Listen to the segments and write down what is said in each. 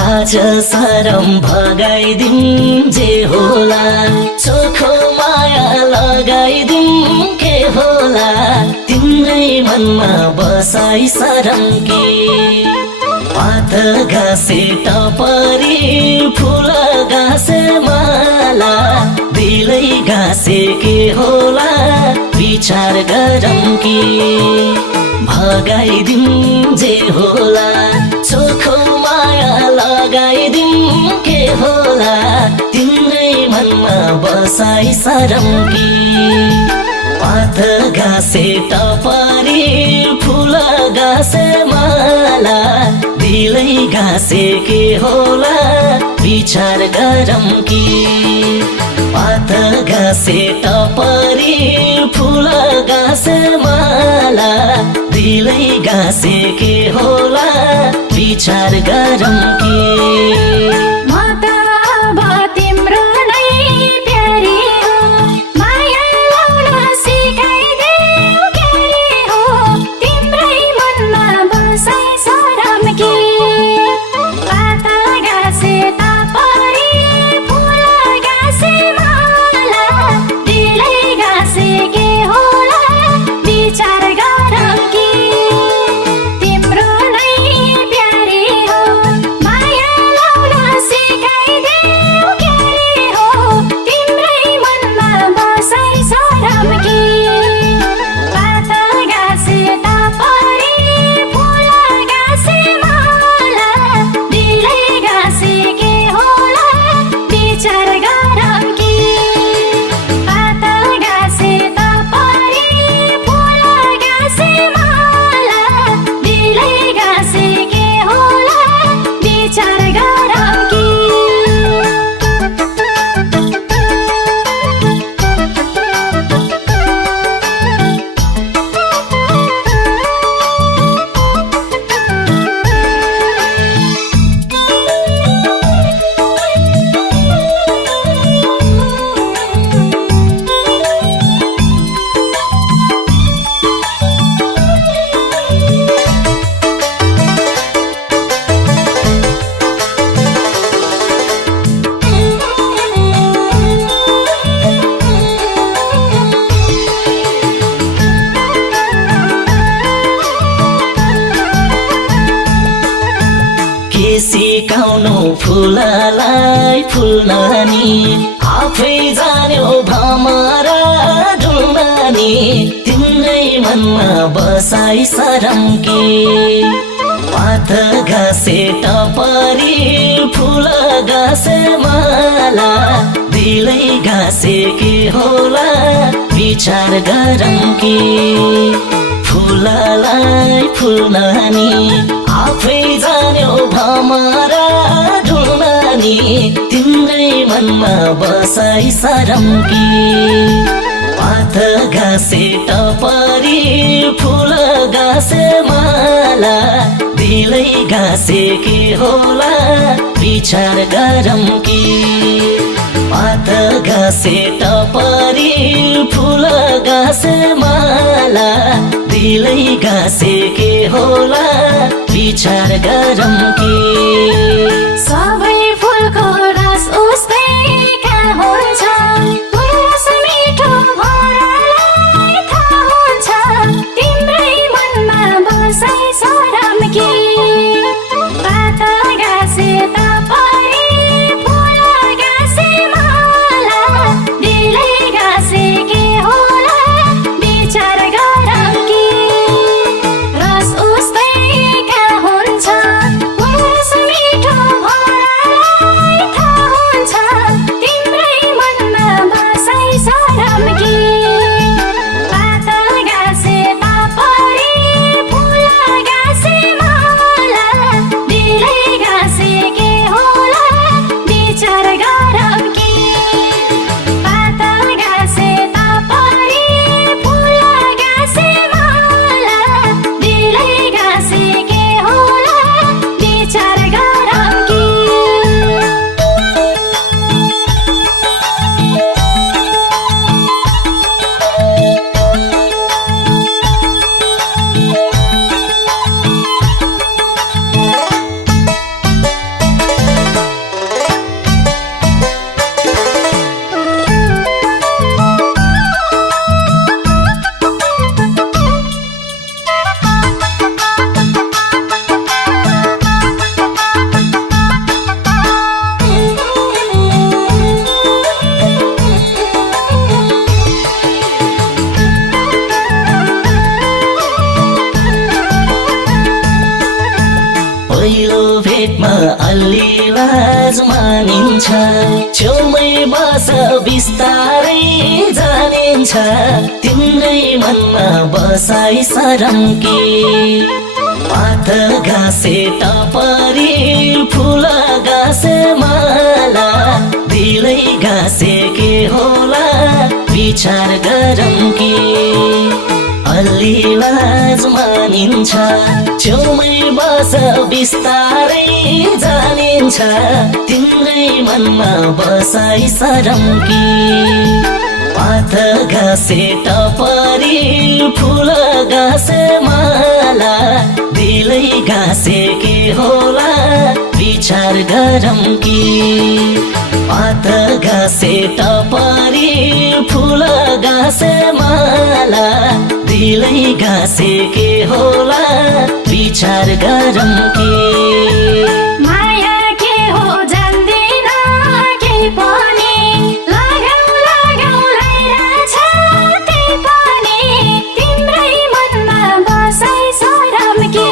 लाज सरम भगाइदिउँ जे होला, चोखो माया लगाइदिउँ के होला, तिम्रै मनमा बसाई सरम के। पात घाँसे टपरी फुल घाँसे माला, दिलै घाँसे के होला विचार गरौँ कि। भगाइदिउँ जे होला, चोखो माया लगाइदिउँ के होला, तिम्रै मनमा बसाई सरम कि। पात घाँसे टपरी फुल घाँसे माला, दिलै घाँसे के होला विचार गरौँ कि। पात घाँसे टपरी फुल घाँसे माला, दिलै घाँसे के होला विचार गरौँ कि। सिकाउनु फुललाई फुल्न नि, आफै जान्यो भमरा ढुल्न नि, तिम्रै मनमा बसाई सरम के। पात घाँसे टपरी फुल घाँसे माला, दिलै घाँसे के होला विचार गरौँ कि। फुललाई फुल्न नि, आफै जान्यो भमरा ढुल्न नि, तिम्रै मनमा बसाई सरम कि। पात घाँसे टपरी फुल घाँसे माला, दिलै घाँसे के होला विचार गरौँ कि। पात घाँसे टपरी फुल घाँसे माला, दिलै घाँसे के होला विचार गरौँ कि। सबै फुलको रस उस्तै कहाँ हुन्छ, रस मिठो भरलाई थाहा हुन्छ, तिम्रै मनमा बसाई सरम कि। पात घाँसे टपरी फुल घाँसे माला, दिलै घाँसे के होला विचार गरौँ कि। रस उस्तै कहाँ हुन्छ, रस मिठो अल्लीलाज मानिन्छ छेउमै बस बिस्तारै जानिन्छ तिम्रै मनमा बसाई सरम्की पात घाँसे टपरी फुल घाँसे माला दिलै घाँसे के होला विचार गरौँ कि अल्लीलाज मानिन्छ छेउमै बस बिस्तारै जानिन्छ तिम्रै मनमा बसाई सरौँ कि पात घाँसे टपरी फुल घाँसे माला दिलै घाँसे के होला विचार गरौँ कि पात घाँसे टपरी फुल घाँसे माला दिलै घाँसे के होला विचार गरौँ कि माया के हो जान्दिन के पनि लगाउ लगाउ लागिरहेछ त्यही पनि तिम्रै मनमा बसाई सरम्की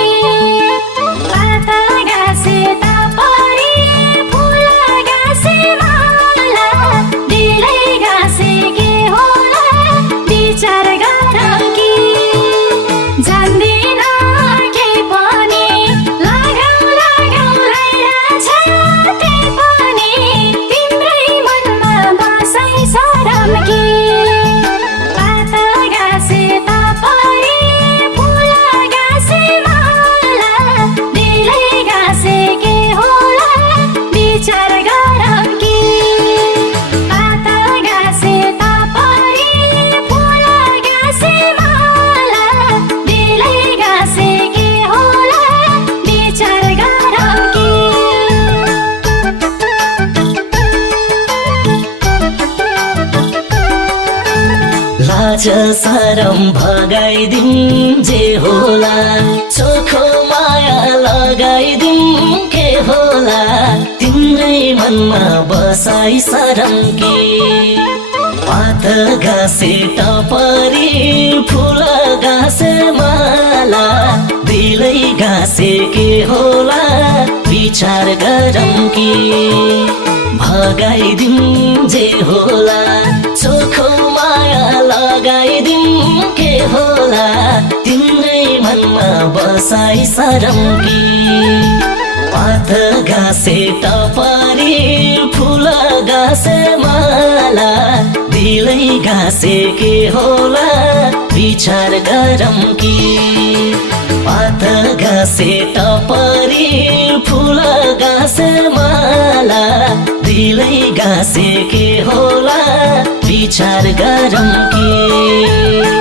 पात घाँसे टपरी फुल घाँसे माला दिलै घाँसे के होला विचार गरौँ कि जान्दिन के पनि लगाउ लगाउ लागिरहेछ त्यही पनि तिम्रै मनमा बसाई सरम्की पात घाँसे टपरी फुल घाँसे माला दिलै घाँसे के होला विचार गरौँ कि पात घाँसे टपरी फुल घाँसे माला दिलै घाँसे के होला विचार गरौँ कि लाज सरम भगाइदिउँ जे होला चोखो माया लगाइदिउँ के होला तिम्रै मनमा बसाई सरम्की पात घाँसे टपरी फुल घाँसे माला दिलै घाँसे के होला विचार गरौँ कि भगाइदिउँ जे होला चोखो माया लगाइदिउँ के होला तिम्रै मनमा बसाई सरम्की पात घाँसे टपरी फुल घाँसे माला दिलै घाँसे के होला विचार गरौँ कि पात घाँसे टपरी फुल घाँसे माला दिलै घाँसे के होला विचार गरौँ कि